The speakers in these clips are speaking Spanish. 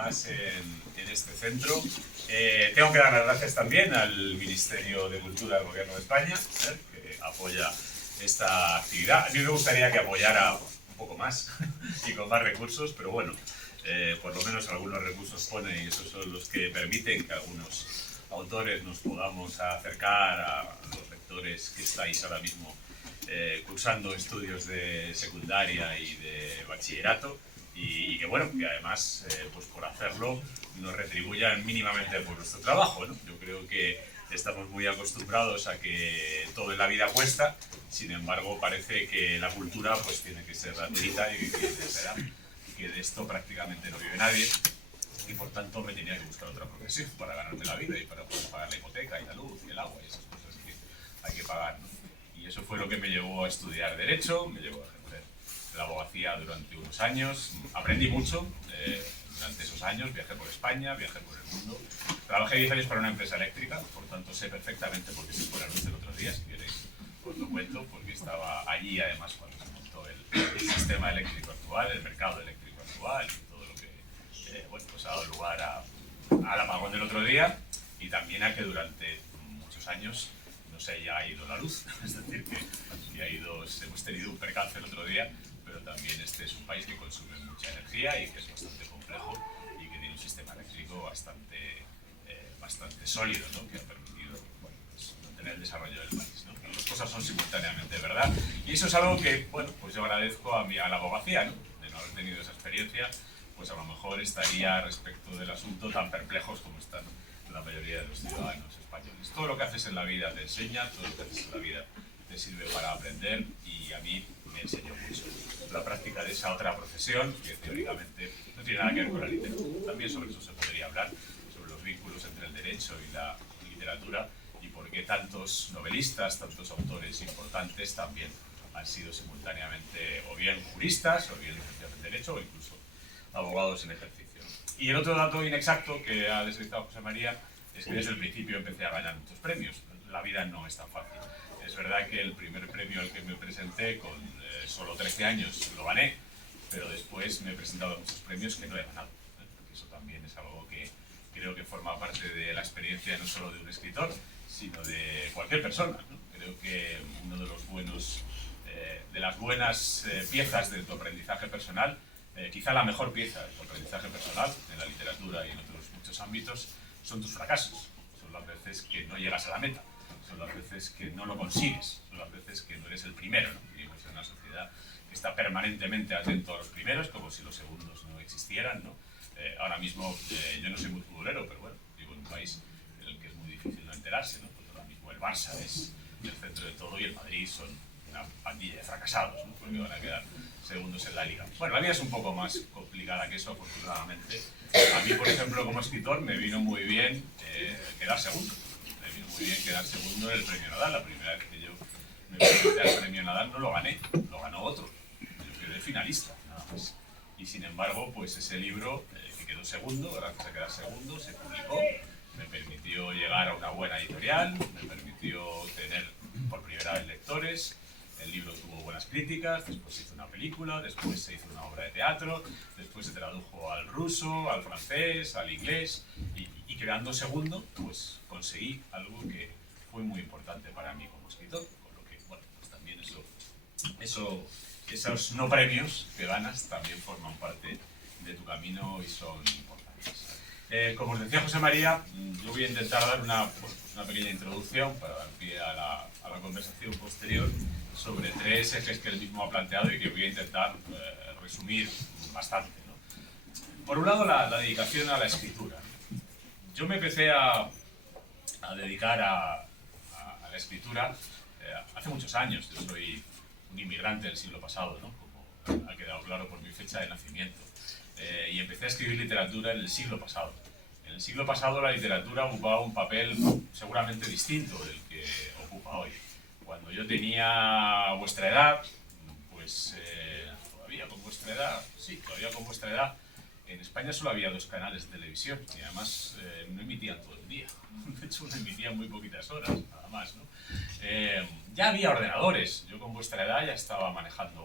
más en este centro. Tengo que dar las gracias también al Ministerio de Cultura del Gobierno de España, que apoya esta actividad. A mí me gustaría que apoyara un poco más y con más recursos, pero bueno, por lo menos algunos recursos pone y esos son los que permiten que algunos autores nos podamos acercar a los lectores que estáis ahora mismo cursando estudios de secundaria y de bachillerato y que bueno, que además pues por hacerlo nos retribuyan mínimamente por nuestro trabajo, ¿no? Yo creo que estamos muy acostumbrados a que todo en la vida cuesta, sin embargo parece que la cultura pues tiene que ser gratuita y que de esto prácticamente no vive nadie y por tanto me tenía que buscar otra profesión para ganarme la vida y para poder pagar la hipoteca y la luz y el agua y esas cosas que hay que pagar, ¿no? Y eso fue lo que me llevó a estudiar Derecho, me llevó a ejercer la abogacía durante unos años. Aprendí mucho durante esos años, viajé por España, viajé por el mundo. Trabajé 10 años para una empresa eléctrica, por tanto sé perfectamente por qué se fue la luz el otro día, si queréis os lo cuento, porque estaba allí además cuando se montó el sistema eléctrico actual, el mercado eléctrico actual y todo lo que bueno, pues ha dado lugar al apagón del otro día y también a que durante muchos años no se haya ido la luz, es decir, que hemos tenido un percance el otro día, pero también este es un país que consume mucha energía y que es bastante complejo y que tiene un sistema eléctrico bastante sólido, ¿no? Que ha permitido bueno, pues, mantener el desarrollo del país, ¿no? Las dos cosas son simultáneamente verdad y eso es algo que bueno, pues yo agradezco a la abogacía, ¿no? De no haber tenido esa experiencia, pues a lo mejor estaría respecto del asunto tan perplejos como están la mayoría de los ciudadanos españoles. Todo lo que haces en la vida te enseña, todo lo que haces en la vida te sirve para aprender y a mí me enseñó mucho la práctica de esa otra profesión que teóricamente no tiene nada que ver con la literatura. También sobre eso se podría hablar, sobre los vínculos entre el derecho y la literatura y por qué tantos novelistas, tantos autores importantes también han sido simultáneamente o bien juristas o bien licenciados en derecho o incluso abogados en ejercicio. Y el otro dato inexacto que ha descrito José María es que desde el principio empecé a ganar muchos premios. La vida no es tan fácil. Es verdad que el primer premio al que me presenté con solo 13 años lo gané, pero después me he presentado a muchos premios que no he ganado. Eso también es algo que creo que forma parte de la experiencia no solo de un escritor, sino de cualquier persona, ¿no? Creo que uno de los buenos, de las buenas piezas de tu aprendizaje personal, quizá la mejor pieza de tu aprendizaje personal en la literatura y en otros muchos ámbitos, son tus fracasos. Son las veces que no llegas a la meta, son las veces que no lo consigues, son las veces que no eres el primero, ¿no? Vivimos en una sociedad que está permanentemente atento a los primeros, como si los segundos no existieran, ¿no? Ahora mismo yo no soy muy futbolero, pero bueno, vivo en un país en el que es muy difícil no enterarse, ¿no? Pues ahora mismo el Barça es el centro de todo y el Madrid son una pandilla de fracasados, ¿no? Porque van a quedar segundos en la liga. Bueno, la vida es un poco más complicada que eso, afortunadamente. A mí, por ejemplo, como escritor, me vino muy bien quedar segundo. Me vino muy bien quedar segundo en el premio Nadal. La primera vez que yo me presenté al premio Nadal no lo gané, lo ganó otro. Yo quedé finalista, nada más. Y sin embargo, pues ese libro, que quedó segundo, gracias a quedar segundo, se publicó, me permitió llegar a una buena editorial, me permitió tener por primera vez lectores. El libro tuvo buenas críticas, después se hizo una película, después se hizo una obra de teatro, después se tradujo al ruso, al francés, al inglés y quedando segundo, pues conseguí algo que fue muy importante para mí como escritor, con lo que, bueno, pues también esos no premios que ganas también forman parte de tu camino y son importantes. Como os decía José María, yo voy a intentar dar una pequeña introducción para dar pie a la conversación posterior sobre tres ejes que él mismo ha planteado y que voy a intentar resumir bastante, ¿no? Por un lado, la dedicación a la escritura. Yo me empecé a dedicar a la escritura hace muchos años. Yo soy un inmigrante del siglo pasado, ¿no? Como ha quedado claro por mi fecha de nacimiento. Y empecé a escribir literatura en el siglo pasado. En el siglo pasado la literatura ocupaba un papel seguramente distinto del que ocupa hoy. Cuando yo tenía vuestra edad, pues todavía con vuestra edad, sí, todavía con vuestra edad, en España solo había 2 canales de televisión y además no emitían todo el día. De hecho, no emitían muy poquitas horas, nada más, ¿no? Ya había ordenadores. Yo con vuestra edad ya estaba manejando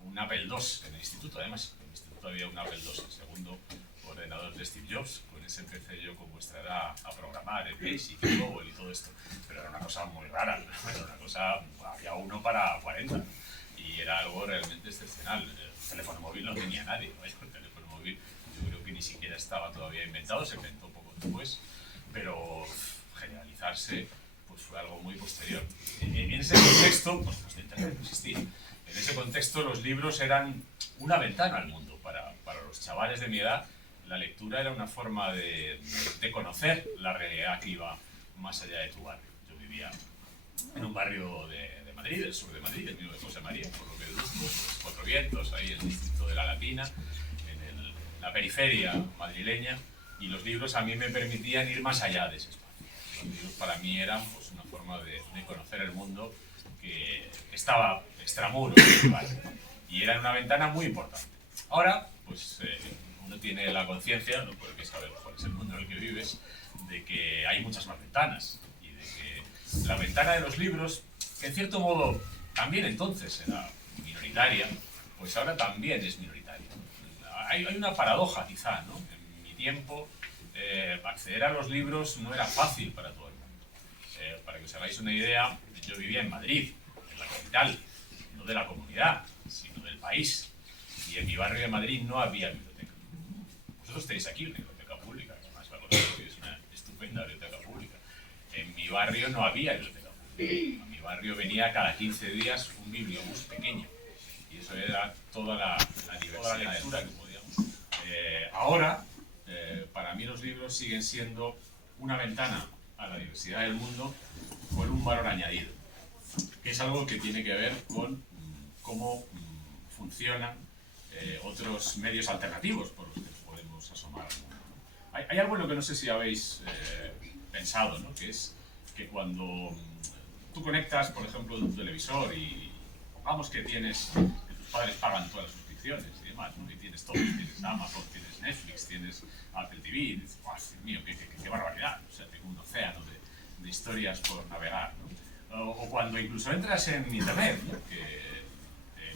un Apple II en el instituto. Además, en el instituto había un Apple II, el segundo ordenador de Steve Jobs. Con ese empecé yo con vuestra edad a programar el Basic, el COBOL y todo esto. Pero era una cosa muy rara, era una cosa, había uno para 40, ¿no? Y era algo realmente excepcional. El teléfono móvil no tenía nadie, ¿no? El teléfono móvil yo creo que ni siquiera estaba todavía inventado, se inventó poco después, pero generalizarse pues fue algo muy posterior. En ese contexto, pues de Internet no existía. En ese contexto los libros eran una ventana al mundo. Para los chavales de mi edad, la lectura era una forma de conocer la realidad que iba más allá de tu barrio. Yo vivía en un barrio de Madrid, del sur de Madrid, el mío de José María, por lo que deduzco, pues, Cuatro Vientos, ahí en el distrito de La Latina, en la periferia madrileña, y los libros a mí me permitían ir más allá de ese espacio. Los libros para mí eran pues, una forma de conocer el mundo que estaba extramuros de mi barrio, y era una ventana muy importante. Ahora, pues uno tiene la conciencia, no puede saber cuál es el mundo en el que vives, de que hay muchas más ventanas, y de que la ventana de los libros, que en cierto modo también entonces era minoritaria, pues ahora también es minoritaria. Hay una paradoja quizá, ¿no? En mi tiempo, acceder a los libros no era fácil para todo el mundo. Para que os hagáis una idea, yo vivía en Madrid, en la capital, no de la comunidad, sino del país. Y en mi barrio de Madrid no había biblioteca. Vosotros tenéis aquí una biblioteca pública, que además es una estupenda biblioteca pública. En mi barrio no había biblioteca pública. A mi barrio venía cada 15 días un bibliobús pequeño. Y eso era toda la diversidad de lectura que podíamos. Ahora, para mí los libros siguen siendo una ventana a la diversidad del mundo con un valor añadido, que es algo que tiene que ver con cómo funcionan otros medios alternativos por los que podemos asomar al mundo. Hay algo en lo que no sé si habéis pensado, ¿no? Que es que cuando tú conectas, por ejemplo, tu televisor y pongamos que tus padres pagan todas las suscripciones y demás, ¿no? Y tienes todo, tienes Amazon, tienes Netflix, tienes Apple TV, y dices, ¡oh, Dios mío, qué barbaridad! O sea, tengo un océano de historias por navegar, ¿no? O cuando incluso entras en Internet, ¿no? Que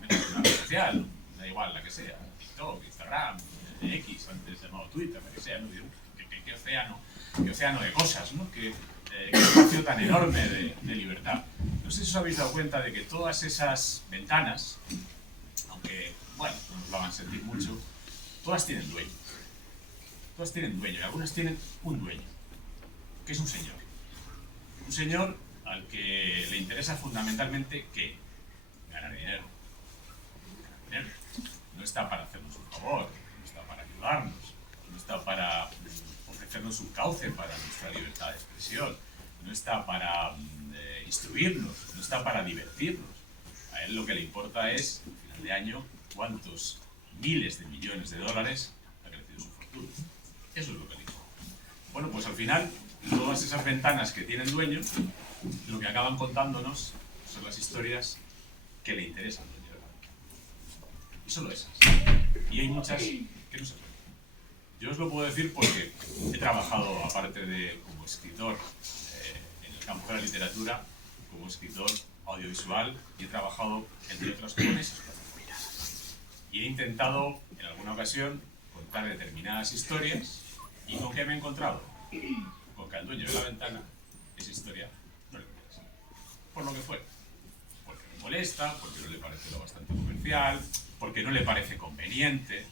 metes en una red social, da igual la que sea, TikTok, Instagram, X, antes llamado Twitter, la que sea, ¿no? Qué océano de cosas, ¿no? Qué espacio tan enorme de libertad. No sé si os habéis dado cuenta de que todas esas ventanas, aunque, bueno, no nos lo hagan sentir mucho, todas tienen dueño. Todas tienen dueño, y algunas tienen un dueño, que es un señor. Un señor al que le interesa fundamentalmente ¿qué? Ganar dinero. No está para hacernos un favor, no está para ayudarnos, no está para ofrecernos un cauce para nuestra libertad de expresión, no está para instruirnos, no está para divertirnos. A él lo que le importa es, al final de año, cuántos miles de millones de dólares ha crecido su fortuna. Eso es lo que le importa. Bueno, pues al final, todas esas ventanas que tienen dueño, lo que acaban contándonos son las historias que le interesan al dueño de la banca. Y solo esas. Y hay muchas que no se cuentan. Yo os lo puedo decir porque he trabajado, aparte de como escritor en el campo de la literatura, como escritor audiovisual, y he trabajado, entre otras, con esas plataformas. Y he intentado, en alguna ocasión, contar determinadas historias, y ¿con qué me he encontrado? Con que al dueño de la ventana esa historia no le interesa. Por lo que fue. Porque le molesta, porque no le parece lo bastante comercial, porque no le parece conveniente,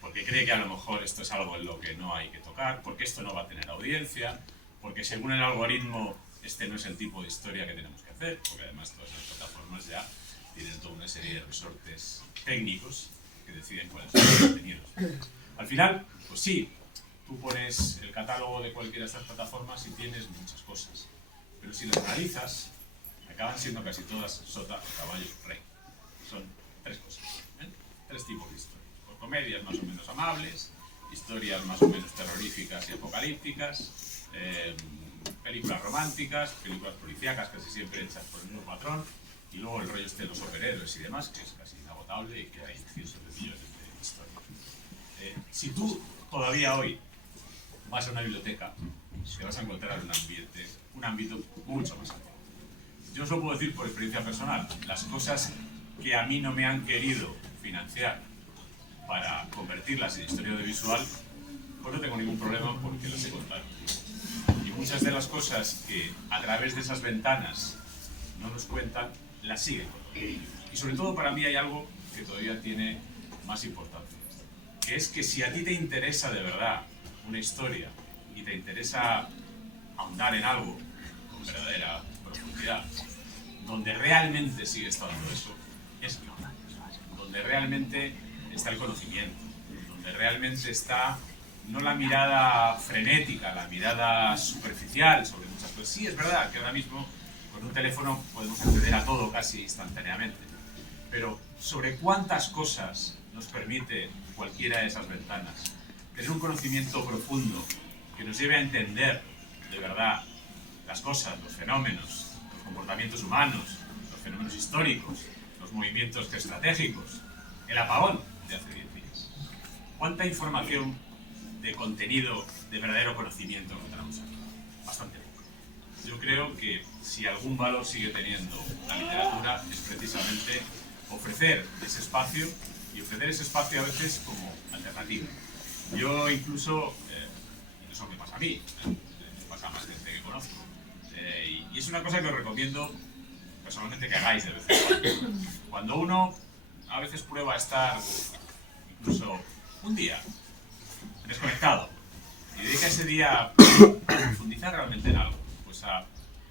porque cree que a lo mejor esto es algo en lo que no hay que tocar, porque esto no va a tener audiencia, porque según el algoritmo este no es el tipo de historia que tenemos que hacer, porque además todas las plataformas ya tienen toda una serie de resortes técnicos que deciden cuáles son los contenidos. Al final, pues sí, tú pones el catálogo de cualquiera de estas plataformas y tienes muchas cosas, pero si las analizas, acaban siendo casi todas sota, caballo, rey. Son tres cosas, tres tipos de historias. Por comedias más o menos amables, historias más o menos terroríficas y apocalípticas, películas románticas, películas policíacas casi siempre hechas por el mismo patrón, y luego el rollo de los superhéroes y demás, que es casi inagotable y que hay cientos de millones de historias. Si tú todavía hoy vas a una biblioteca, te vas a encontrar un ámbito mucho más amplio. Yo os lo puedo decir por experiencia personal. Las cosas que a mí no me han querido financiar para convertirlas en historia audiovisual, pues no tengo ningún problema porque lo sé contar. Y muchas de las cosas que a través de esas ventanas no nos cuentan, las siguen contando. Y sobre todo para mí hay algo que todavía tiene más importancia, que es que si a ti te interesa de verdad una historia y te interesa ahondar en algo con verdadera profundidad, donde realmente sigue estando eso, es mi obra. Donde realmente está el conocimiento, donde realmente está no la mirada frenética, la mirada superficial sobre muchas cosas. Sí, es verdad que ahora mismo con un teléfono podemos acceder a todo casi instantáneamente, pero sobre cuántas cosas nos permite cualquiera de esas ventanas tener un conocimiento profundo que nos lleve a entender de verdad las cosas, los fenómenos, los comportamientos humanos, los fenómenos históricos, los movimientos estratégicos, el apagón de hace 10 días. ¿Cuánta información de contenido, de verdadero conocimiento encontramos aquí? Bastante poco. Yo creo que si algún valor sigue teniendo la literatura es precisamente ofrecer ese espacio, y ofrecer ese espacio a veces como alternativa. Yo incluso me pasa a mí, me pasa a más gente que conozco, y es una cosa que os recomiendo personalmente que hagáis de vez en cuando. Cuando uno a veces prueba a estar incluso un día desconectado y dedica ese día a profundizar realmente en algo, pues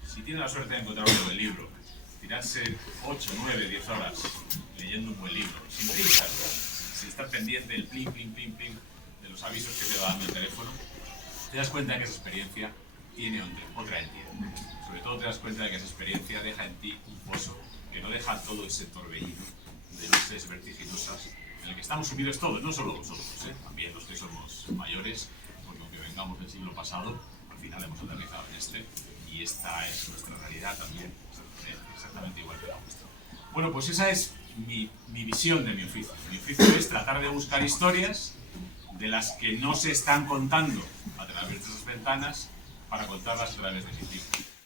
si tiene la suerte de encontrar un buen libro, tirarse 8, 9, 10 horas leyendo un buen libro, sin prisas, sin estar pendiente del plim, plim, plim, plim de los avisos que te va dando el teléfono, te das cuenta de que esa experiencia tiene otra entidad. Sobre todo te das cuenta de que esa experiencia deja en ti un pozo que no deja todo ese torbellino de luces vertiginosas en el que estamos sumidos todos, no solo vosotros, también los que somos mayores, porque aunque vengamos del siglo pasado, al final hemos aterrizado en este, y esta es nuestra realidad también, exactamente igual que la vuestra. Bueno, pues esa es mi visión de mi oficio. Mi oficio es tratar de buscar historias de las que no se están contando a través de esas ventanas para contarlas a través de mi libro.